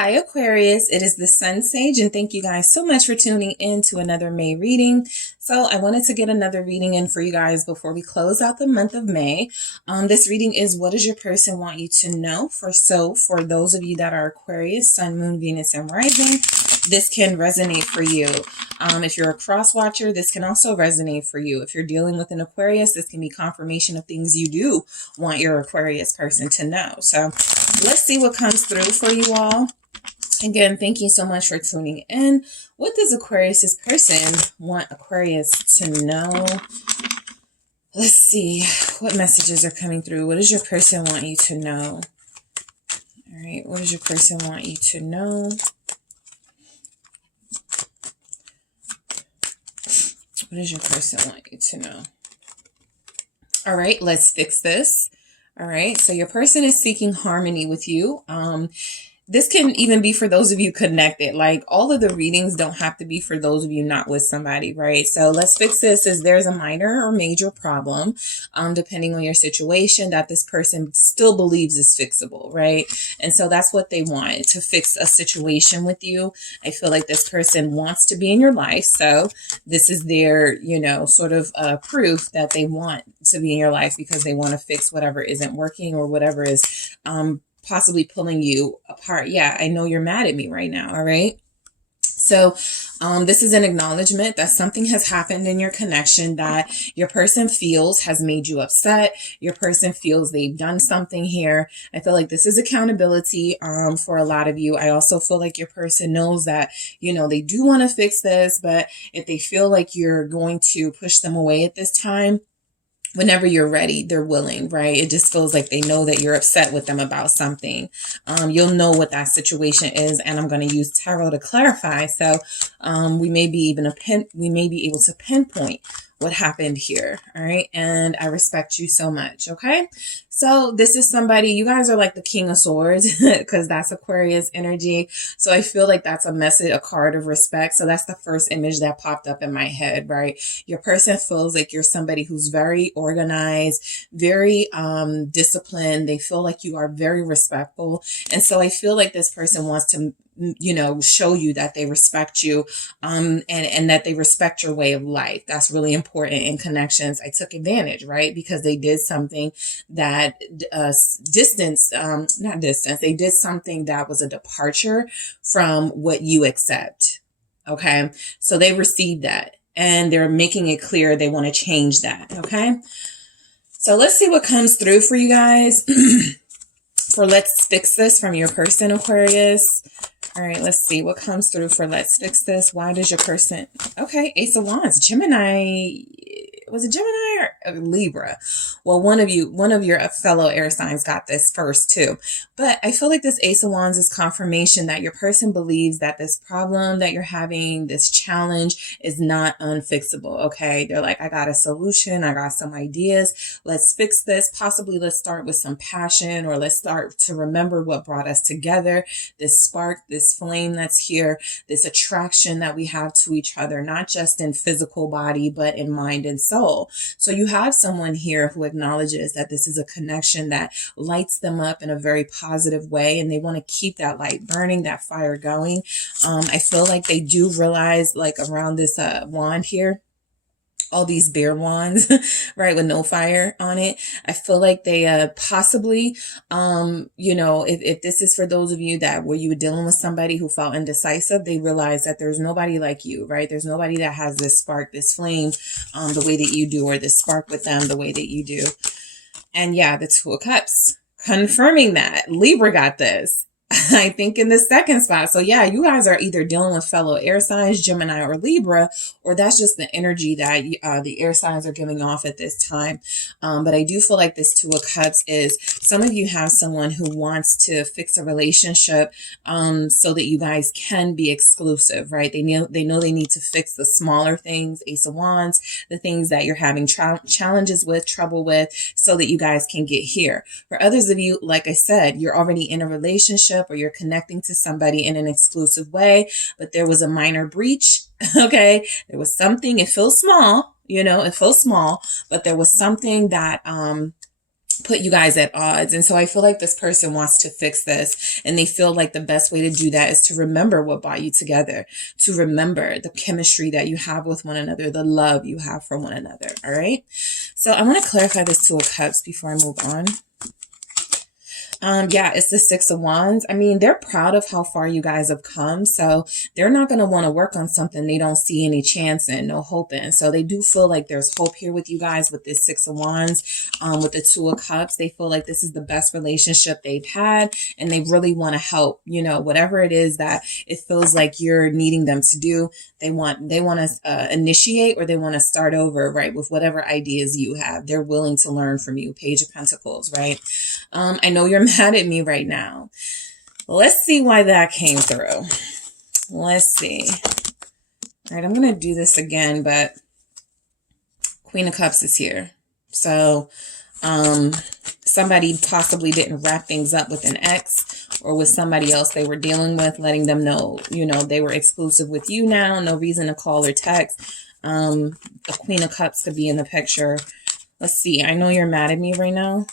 Hi Aquarius, it is the SunSage, and thank you guys so much for tuning in to another May reading. So I wanted to get another reading in for you guys before we close out the month of May. This reading is what does your person want you to know? For those of you that are Aquarius, Sun, Moon, Venus, and Rising, this can resonate for you. If you're a cross watcher, this can also resonate for you. If you're dealing with an Aquarius, this can be confirmation of things you do want your Aquarius person to know. So let's see what comes through for you all. Again, thank you so much for tuning in. What does Aquarius's person want Aquarius to know? Let's see what messages are coming through. What does your person want you to know? All right, what does your person want you to know? What does your person want you to know? All right, let's fix this. All right, so your person is seeking harmony with you. This can even be for those of you connected. Like, all of the readings don't have to be for those of you not with somebody, right? So let's fix this as there's a minor or major problem, depending on your situation, that this person still believes is fixable, right? And so that's what they want, to fix a situation with you. I feel like this person wants to be in your life. So this is their, sort of proof that they want to be in your life because they want to fix whatever isn't working or whatever is, possibly pulling you apart. Yeah, I know you're mad at me right now. All right. So this is an acknowledgement that something has happened in your connection that your person feels has made you upset. Your person feels they've done something here. I feel like this is accountability for a lot of you. I also feel like your person knows that, they do want to fix this, but if they feel like you're going to push them away at this time, whenever you're ready, they're willing, right? It just feels like they know that you're upset with them about something. You'll know what that situation is, and I'm going to use tarot to clarify. So we may be able to pinpoint what happened here. All right. And I respect you so much. Okay. So this is somebody, you guys are like the King of Swords because that's Aquarius energy. So I feel like that's a message, a card of respect. So that's the first image that popped up in my head, right? Your person feels like you're somebody who's very organized, very disciplined. They feel like you are very respectful. And so I feel like this person wants to show you that they respect you, and that they respect your way of life. That's really important in connections. I took advantage, right? Because they did something that, they did something that was a departure from what you accept. Okay. So they received that and they're making it clear they want to change that. Okay. So let's see what comes through for you guys. For let's fix this from your person, Aquarius. All right, let's see what comes through for let's fix this. Why does your person... Okay, Ace of Wands, Gemini. Was it Gemini or Libra? Well, one of your fellow air signs got this first too. But I feel like this Ace of Wands is confirmation that your person believes that this problem that you're having, this challenge, is not unfixable. Okay, they're like, I got a solution. I got some ideas. Let's fix this. Possibly let's start with some passion, or let's start to remember what brought us together. This spark, this flame that's here, this attraction that we have to each other, not just in physical body, but in mind and soul. So you have someone here who acknowledges that this is a connection that lights them up in a very positive way, and they want to keep that light burning, that fire going. I feel like they do realize, like around this wand here, all these bare wands, right, with no fire on it. I feel like they possibly, if this is for those of you that where you were dealing with somebody who felt indecisive, they realize that there's nobody like you, right? There's nobody that has this spark, this flame, the way that you do, or this spark with them the way that you do. And yeah, the Two of Cups confirming that Libra got this. I think in the second spot. So yeah, you guys are either dealing with fellow air signs, Gemini or Libra, or that's just the energy that the air signs are giving off at this time. But I do feel like this Two of Cups is some of you have someone who wants to fix a relationship so that you guys can be exclusive, right? They know they need to fix the smaller things, Ace of Wands, the things that you're having challenges with, trouble with, so that you guys can get here. For others of you, like I said, you're already in a relationship, or you're connecting to somebody in an exclusive way, but there was a minor breach. Okay. There was something, it feels small, it feels small, but there was something that, put you guys at odds. And so I feel like this person wants to fix this, and they feel like the best way to do that is to remember what brought you together, to remember the chemistry that you have with one another, the love you have for one another. All right. So I want to clarify this Two of Cups before I move on. Yeah, it's the Six of Wands. I mean, they're proud of how far you guys have come. So they're not going to want to work on something they don't see any chance in, no hope in. So they do feel like there's hope here with you guys with this Six of Wands, with the Two of Cups. They feel like this is the best relationship they've had, and they really want to help, you know, whatever it is that it feels like you're needing them to do. They want to initiate, or they want to start over, right, with whatever ideas you have. They're willing to learn from you. Page of Pentacles, right? I know you're mad at me right now. Let's see why that came through. Let's see. All right, I'm going to do this again, but Queen of Cups is here. So somebody possibly didn't wrap things up with an ex, or with somebody else they were dealing with, letting them know, you know, they were exclusive with you now. No reason to call or text. The Queen of Cups could be in the picture. Let's see. I know you're mad at me right now.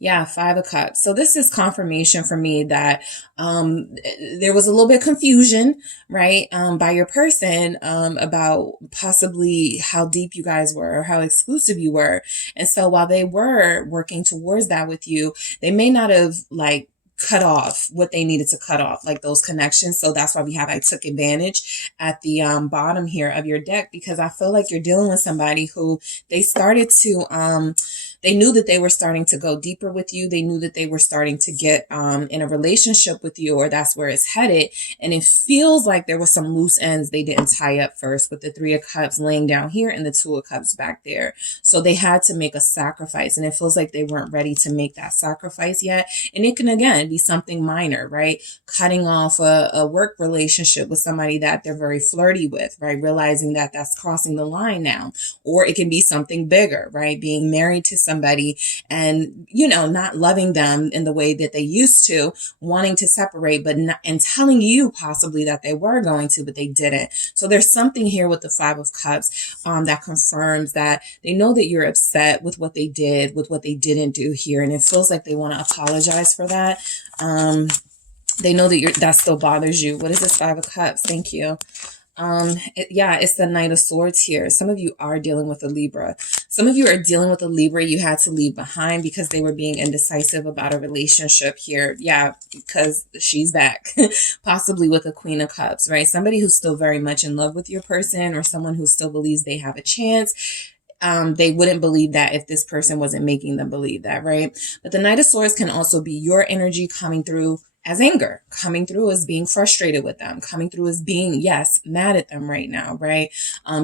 Yeah, Five of Cups. So this is confirmation for me that there was a little bit of confusion, right, by your person about possibly how deep you guys were or how exclusive you were. And so while they were working towards that with you, they may not have like cut off what they needed to cut off, like those connections. So that's why we have I took advantage at the bottom here of your deck, because I feel like you're dealing with somebody who they started to they knew that they were starting to go deeper with you. They knew that they were starting to get in a relationship with you, or that's where it's headed. And it feels like there was some loose ends they didn't tie up first, with the Three of Cups laying down here and the Two of Cups back there. So they had to make a sacrifice, and it feels like they weren't ready to make that sacrifice yet. And it can, again, be something minor, right? Cutting off a work relationship with somebody that they're very flirty with, right? Realizing that that's crossing the line now. Or it can be something bigger, right? Being married to somebody and, you know, not loving them in the way that they used to, wanting to separate, but not, and telling you possibly that they were going to, but they didn't. So there's something here with the Five of Cups that confirms that they know that you're upset with what they did, with what they didn't do here. And it feels like they want to apologize for that. They know that that still bothers you. What is this Five of Cups? Thank you. Yeah, it's the Knight of Swords here. Some of you are dealing with a Libra. Some of you are dealing with a Libra you had to leave behind because they were being indecisive about a relationship here. Yeah, because she's back, possibly with a Queen of Cups, right? Somebody who's still very much in love with your person, or someone who still believes they have a chance. They wouldn't believe that if this person wasn't making them believe that, right? But the Knight of Swords can also be your energy coming through as anger, coming through as being frustrated with them, coming through as being, yes, mad at them right now, right?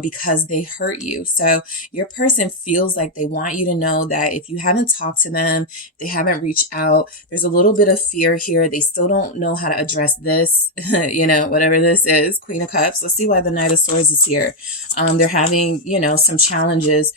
Because they hurt you. So your person feels like they want you to know that if you haven't talked to them, they haven't reached out, there's a little bit of fear here. They still don't know how to address this, you know, whatever this is, Queen of Cups. Let's see why the Knight of Swords is here. They're having, you know, some challenges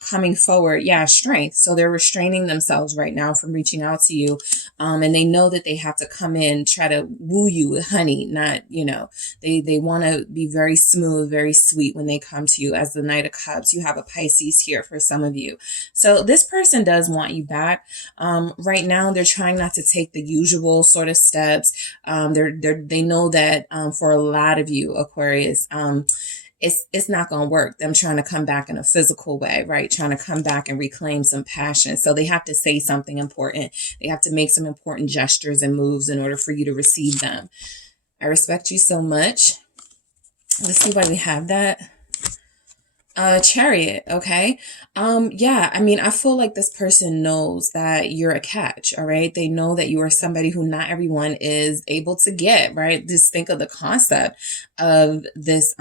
coming forward. Yeah, strength. So they're restraining themselves right now from reaching out to you. And they know that they have to come in, try to woo you with honey, not, you know, they want to be very smooth, very sweet when they come to you. As the Knight of Cups, you have a Pisces here for some of you. So this person does want you back. Right now, they're trying not to take the usual sort of steps. They know that for a lot of you, Aquarius, it's not going to work. Them trying to come back in a physical way, right? Trying to come back and reclaim some passion. So they have to say something important. They have to make some important gestures and moves in order for you to receive them. I respect you so much. Let's see why we have that. Chariot. Okay. Yeah, I mean, I feel like this person knows that you're a catch. All right. They know that you are somebody who not everyone is able to get, right? Just think of the concept of this,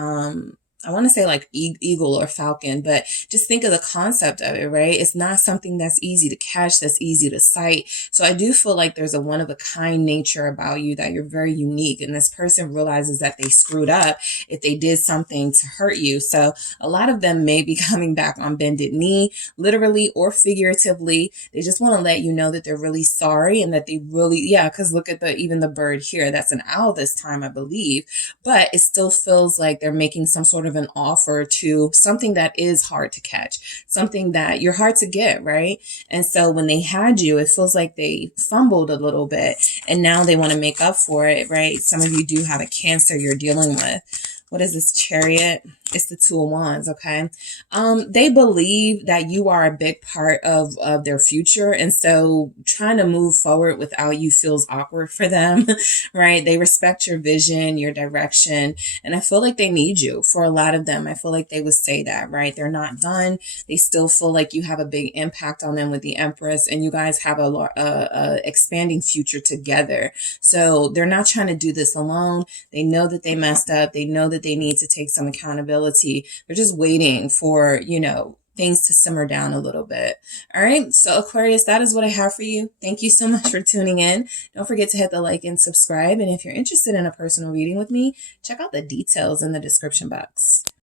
I want to say like eagle or falcon, but just think of the concept of it, right? It's not something that's easy to catch, that's easy to sight. So I do feel like there's a one of a kind nature about you, that you're very unique. And this person realizes that they screwed up if they did something to hurt you. So a lot of them may be coming back on bended knee, literally or figuratively. They just want to let you know that they're really sorry, and that they really, yeah, because look at even the bird here. That's an owl this time, I believe. But it still feels like they're making some sort of of an offer to something that is hard to catch, something that you're hard to get, right? And so when they had you, it feels like they fumbled a little bit, and now they want to make up for it, right? Some of you do have a Cancer you're dealing with. What is this? Chariot? It's the Two of Wands, okay? They believe that you are a big part of their future. And so trying to move forward without you feels awkward for them, right? They respect your vision, your direction. And I feel like they need you. For a lot of them, I feel like they would say that, right? They're not done. They still feel like you have a big impact on them with the Empress, and you guys have a expanding future together. So they're not trying to do this alone. They know that they messed up. They know that they need to take some accountability. They're just waiting for, things to simmer down a little bit. All right. So Aquarius, that is what I have for you. Thank you so much for tuning in. Don't forget to hit the like and subscribe. And if you're interested in a personal reading with me, check out the details in the description box.